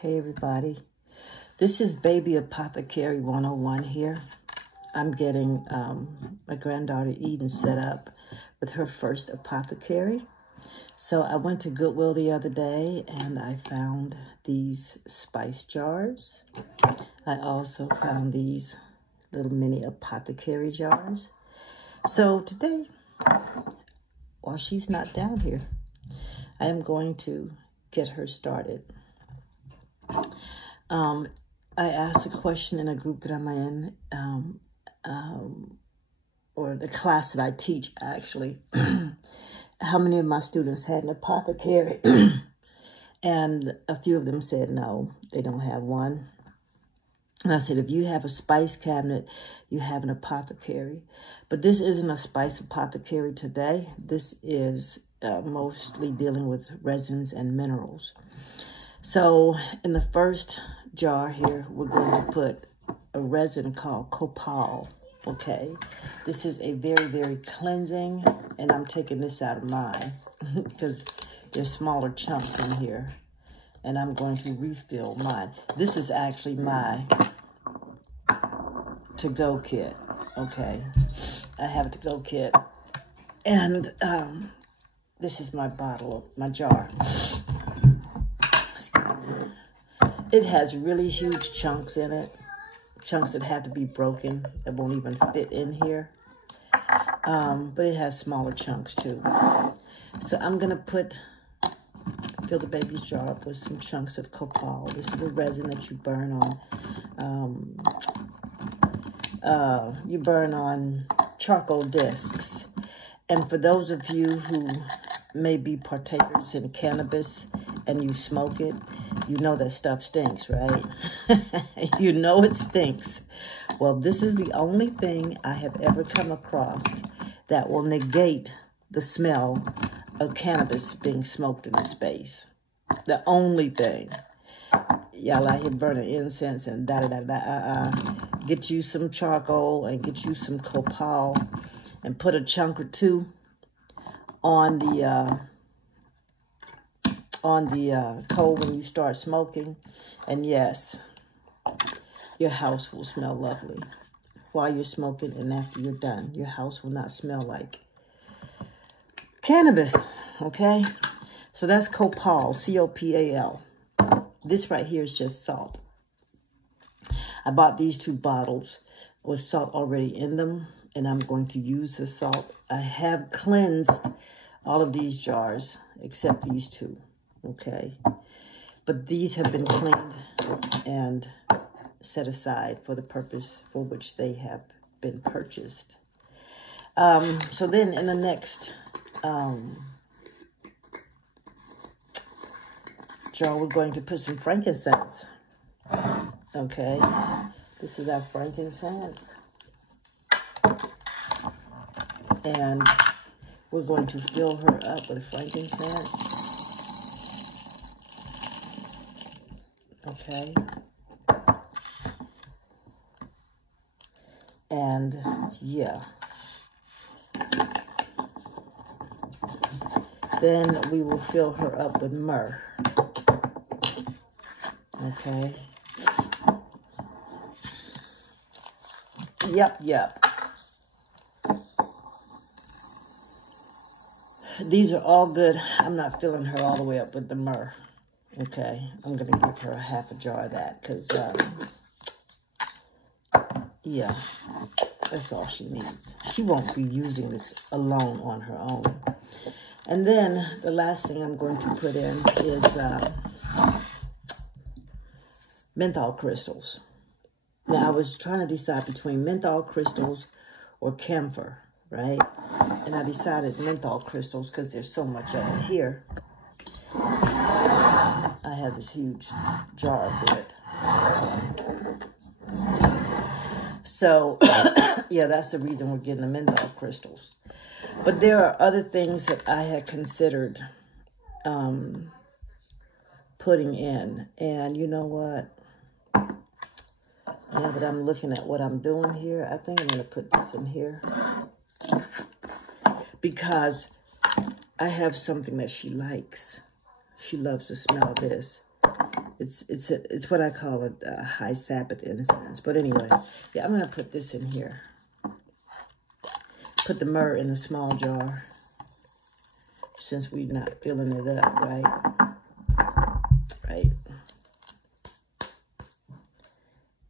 Hey everybody, this is Baby Apothecary 101 here. I'm getting my granddaughter Eden set up with her first apothecary. So I went to Goodwill the other day and I found these spice jars. I also found these little mini apothecary jars. So today, while she's not down here, I am going to get her started. I asked a question in a group that I'm in, or the class that I teach, actually, how many of my students had an apothecary, and a few of them said no, they don't have one. And I said, if you have a spice cabinet, you have an apothecary. But this isn't a spice apothecary today. This is mostly dealing with resins and minerals. So in the first jar here, we're going to put a resin called copal, okay? This is a very, very cleansing, and I'm taking this out of mine because there's smaller chunks in here, and I'm going to refill mine. This is actually my to-go kit, okay? I have a to-go kit, and this is my bottle, my jar. It has really huge chunks in it, chunks that have to be broken, that won't even fit in here. But it has smaller chunks too. So I'm gonna fill the baby's jar up with some chunks of copal. This is a resin that you burn on, charcoal discs. And for those of you who may be partakers in cannabis and you smoke it, you know that stuff stinks, right? You know it stinks. Well, this is the only thing I have ever come across that will negate the smell of cannabis being smoked in the space. The only thing. Y'all out here burning incense and da-da-da-da. Get you some charcoal and get you some copal and put a chunk or two on the coal when you start smoking, and yes, your house will smell lovely while you're smoking, and after you're done, your house will not smell like cannabis, okay? So that's copal, C-O-P-A-L. This right here is just salt. I bought these 2 bottles with salt already in them, and I'm going to use the salt. I have cleansed all of these jars except these 2. Okay, but these have been cleaned and set aside for the purpose for which they have been purchased. So then in the next jar, we're going to put some frankincense. Okay, this is our frankincense. And we're going to fill her up with frankincense. Okay, and yeah, then we will fill her up with myrrh. Okay, yep. These are all good. I'm not filling her all the way up with the myrrh. Okay, I'm going to give her a half a jar of that because, yeah, that's all she needs. She won't be using this alone on her own. And then the last thing I'm going to put in is menthol crystals. Now, I was trying to decide between menthol crystals or camphor, right? And I decided menthol crystals because there's so much of it here. I have this huge jar of it. So, yeah, that's the reason we're getting the menthol crystals. But there are other things that I had considered putting in. And you know what? Now that I'm looking at what I'm doing here, I think I'm going to put this in here. Because I have something that she likes. She loves the smell of this. It's what I call a high Sabbath incense. But anyway, yeah, I'm gonna put this in here. Put the myrrh in the small jar, since we're not filling it up, right? Right.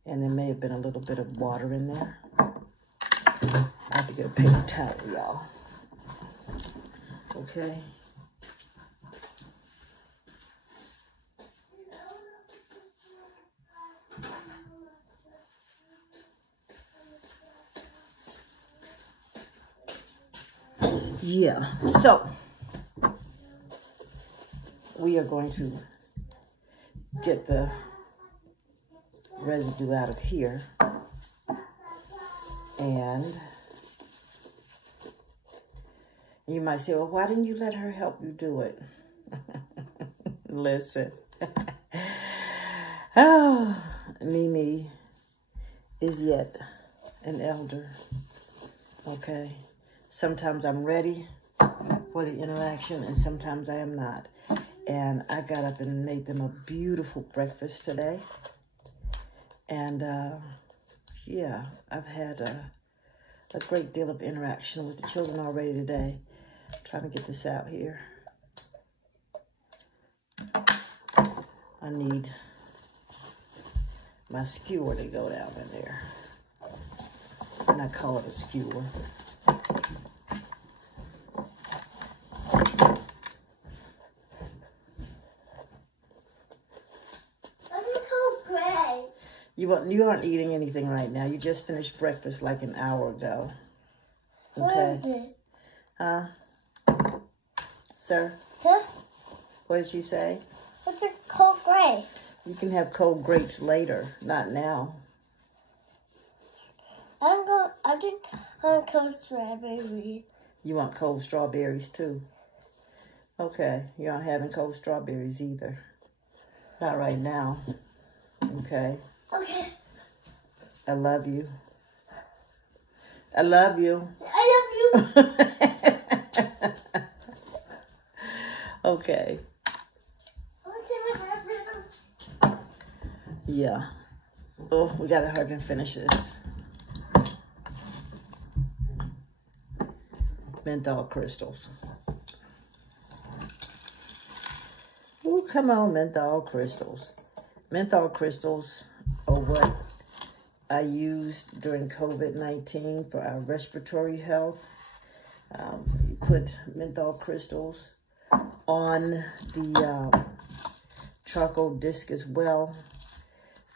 And there may have been a little bit of water in there. I have to get a paper towel, y'all. Okay. Yeah, so we are going to get the residue out of here, and you might say, well, why didn't you let her help you do it? Listen. Oh, Mimi is yet an elder, okay? Sometimes I'm ready for the interaction, and sometimes I am not. And I got up and made them a beautiful breakfast today. And yeah, I've had a great deal of interaction with the children already today. I'm trying to get this out here. I need my skewer to go down in there. And I call it a skewer. You aren't eating anything right now. You just finished breakfast like an hour ago. Okay. What is it? Huh? Sir? Huh? What did you say? What's a cold grapes? You can have cold grapes later, not now. I think I want cold strawberries. You want cold strawberries too? Okay. You aren't having cold strawberries either. Not right now. Okay. Okay. I love you. I love you. I love you. Okay. I want to see my hair. Yeah. Oh, we gotta hurry and finish this. Menthol crystals. Oh, come on, menthol crystals. Menthol crystals are what I used during COVID-19 for our respiratory health. You put menthol crystals on the charcoal disc as well.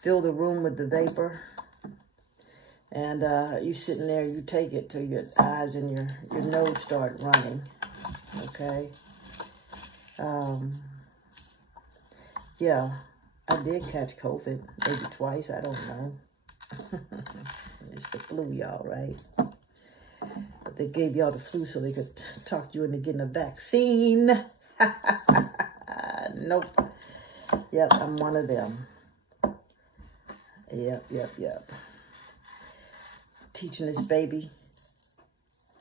Fill the room with the vapor. And you sitting there, you take it till your eyes and your nose start running. Okay? Yeah. I did catch COVID, maybe twice, I don't know. It's the flu, y'all, right? But they gave y'all the flu so they could talk you into getting a vaccine. Nope. Yep, I'm one of them. Yep. Teaching this baby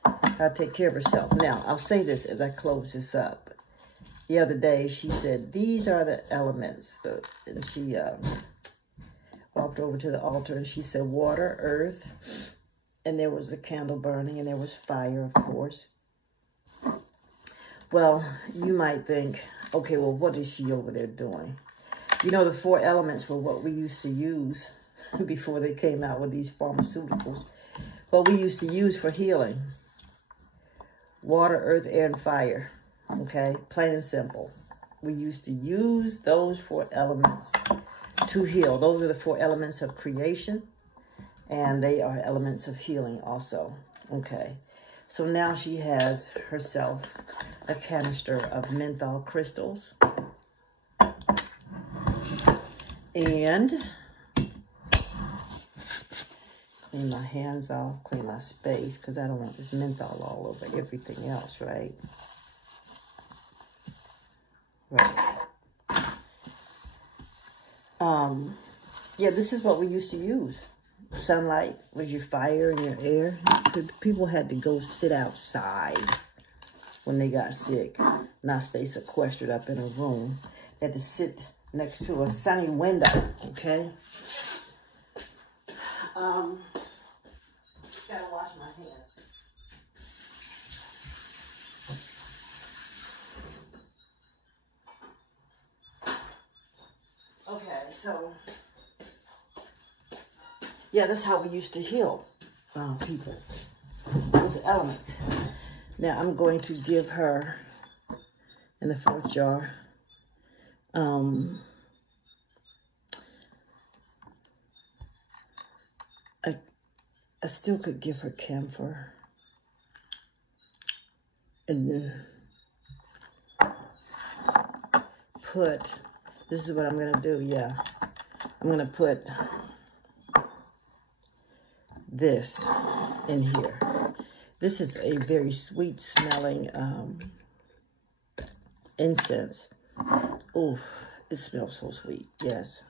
how to take care of herself. Now, I'll say this as I close this up. The other day, she said, these are the elements. And she walked over to the altar and she said, water, earth. And there was a candle burning and there was fire, of course. Well, you might think, okay, well, what is she over there doing? You know, the 4 elements were what we used to use before they came out with these pharmaceuticals. What we used to use for healing. Water, earth, air, and fire. Okay, plain and simple. We used to use those 4 elements to heal. Those are the 4 elements of creation, and they are elements of healing also. Okay, so now she has herself a canister of menthol crystals. And clean my hands off, clean my space, because I don't want this menthol all over everything else, right? Right. Yeah, this is what we used to use. Sunlight was your fire and your air. People had to go sit outside when they got sick, not stay sequestered up in a room. They had to sit next to a sunny window, okay? Gotta wash my hands. Okay, so, yeah, that's how we used to heal people with the elements. Now I'm going to give her, in the 4th jar, I still could give her camphor. And then put, this is what I'm going to do, yeah. I'm going to put this in here. This is a very sweet smelling incense. Ooh, it smells so sweet, yes.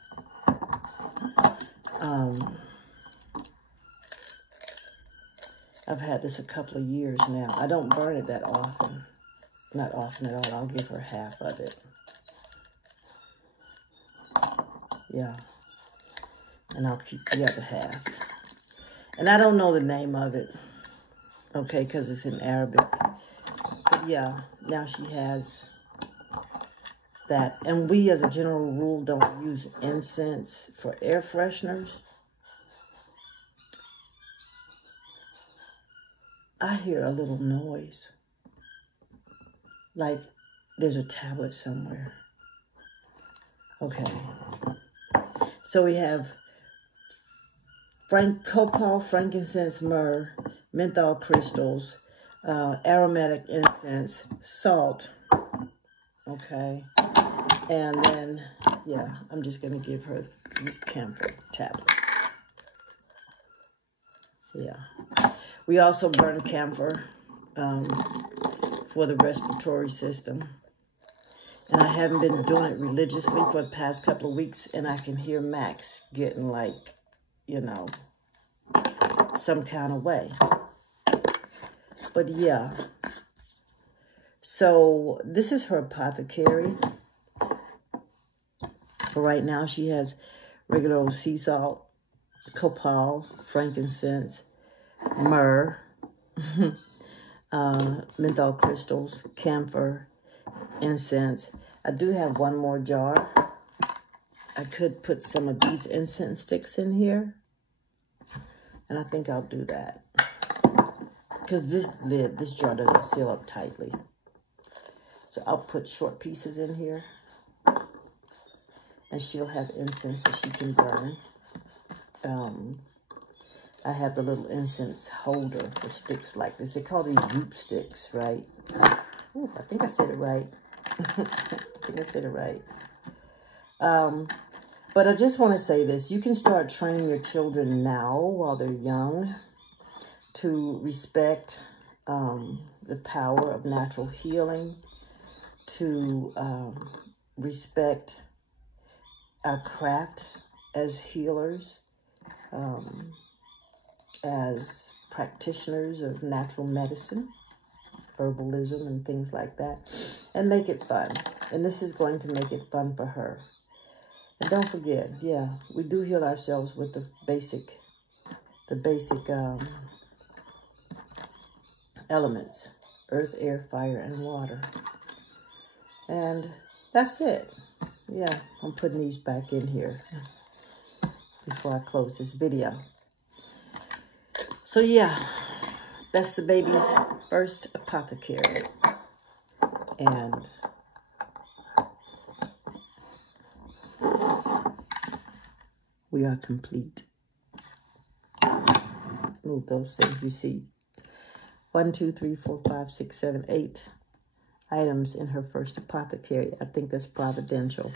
I've had this a couple of years now. I don't burn it that often. Not often at all. I'll give her half of it. Yeah. And I'll keep the other half. And I don't know the name of it. Okay, because it's in Arabic. But yeah, now she has that. And we, as a general rule, don't use incense for air fresheners. I hear a little noise, like there's a tablet somewhere. Okay, so we have copal, frankincense, myrrh, menthol crystals, aromatic incense, salt. Okay, and then, yeah, I'm just going to give her these camphor tablets. Yeah. We also burn camphor for the respiratory system. And I haven't been doing it religiously for the past couple of weeks, and I can hear Max getting like, you know, some kind of way. But yeah. So this is her apothecary. For right now, she has regular old sea salt, copal, frankincense, myrrh, menthol crystals, camphor, incense. I do have one more jar. I could put some of these incense sticks in here. And I think I'll do that. Because this jar doesn't seal up tightly. So I'll put short pieces in here. And she'll have incense that she can burn. I have the little incense holder for sticks like this. They call these Zoop sticks, right? Ooh, I think I said it right. I think I said it right. But I just want to say this. You can start training your children now while they're young to respect the power of natural healing, to respect our craft as healers, as practitioners of natural medicine, herbalism, and things like that, and make it fun. And this is going to make it fun for her. And don't forget, yeah, we do heal ourselves with the basic elements: earth, air, fire, and water. And that's it. Yeah, I'm putting these back in here before I close this video. So yeah, that's the baby's first apothecary. And we are complete. Move those things. You see 1, 2, 3, 4, 5, 6, 7, 8 items in her first apothecary. I think that's providential.